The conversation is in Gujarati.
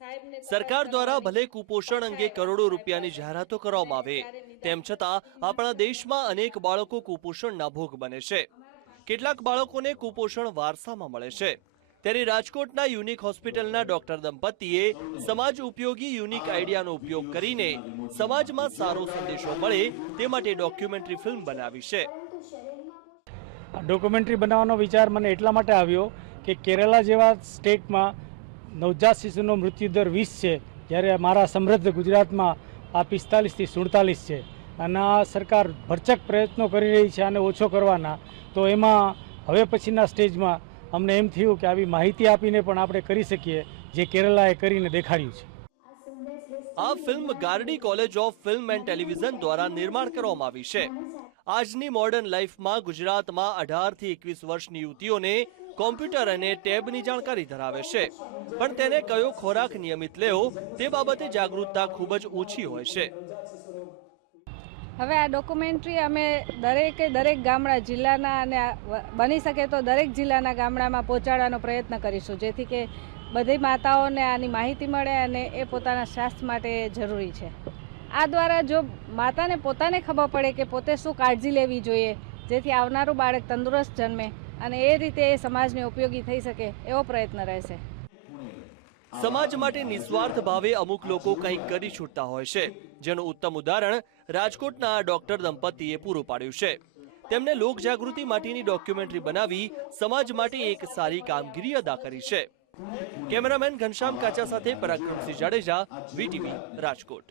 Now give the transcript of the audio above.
સરકાર દ્વારા ભલે કુપોષણ અંગે કરોડો રૂપિયાની જાહેરાતો કરવામાં આવે તેમ છતાં આપણા દેશમાં અનેક બાળકો કુપોષણના ભોગ બને છે. કેટલાક બાળકોને કુપોષણ વારસામાં મળે છે. ત્યારે રાજકોટના યુનિક હોસ્પિટલના ડોક્ટર દંપતીએ સમાજ ઉપયોગી યુનિક આઈડિયાનો ઉપયોગ કરીને સમાજમાં સારો સંદેશો મળે તે માટે ડોક્યુમેન્ટરી ફિલ્મ બનાવી છે. ડોક્યુમેન્ટરી બનાવવાનો વિચાર મને એટલા માટે આવ્યો કે કેરલા જેવા સ્ટેટમાં નવજાત શિશુનો મૃત્યુદર વીસ છે, જ્યારે મારા સમૃદ્ધ ગુજરાતમાં આ પિસ્તાલીસથી સુડતાલીસ છે. અને આ સરકાર ભરચક પ્રયત્નો કરી રહી છે આને ઓછો કરવાના. તો એમાં હવે પછીના સ્ટેજમાં અમને એમ થયું કે આવી માહિતી આપીને પણ આપણે કરી શકીએ, જે કેરલાએ કરીને દેખાડ્યું છે. આ film Gardi college of film and television દ્વારા નિર્માણ કરવામાં આવી છે. આજની મોડર્ન લાઈફમાં ગુજરાતમાં અઢારથી એકવીસ વર્ષની યુવતીઓને કોમ્પ્યુટર અને ટેબની જાણકારી ધરાવે છે. પણ તેને કયો ખોરાક નિયમિત લેવો તે બાબતે જાગૃતતા ખૂબ જ ઓછી હોય છે. હવે આ ડોક્યુમેન્ટરી અમે દરેકે દરેક ગામડા જિલ્લાના અને બની શકે તો દરેક જિલ્લાના ગામડામાં પહોંચાડવાનો પ્રયત્ન કરીશું. જેથી કે બધી માતાઓને આની માહિતી મળે અને એ પોતાના સ્વાસ્થ્ય માટે જરૂરી છે. આ દ્વારા જો માતાને પોતાને ખબર પડે કે પોતે શું કાળજી લેવી જોઈએ, જેથી આવનારું બાળક તંદુરસ્ત જન્મે અને એ રીતે એ સમાજને ઉપયોગી થઈ શકે એવો પ્રયત્ન રહેશે. સમાજ માટે નિસ્વાર્થ ભાવે અમુક લોકો કંઈક કરી છૂટતા હોય છે. જેનું ઉત્તમ ઉદાહરણ રાજકોટના ડોક્ટર દંપતીએ પૂરું પાડ્યું છે. તેમણે લોક જાગૃતિ માટેની ડોક્યુમેન્ટરી બનાવી સમાજ માટે એક સારી કામગીરી અદા કરી છે. કેમેરામેન ઘનશ્યામ કાચા સાથે પરાક્રમસિંહ જાડેજા, વીટીવી રાજકોટ.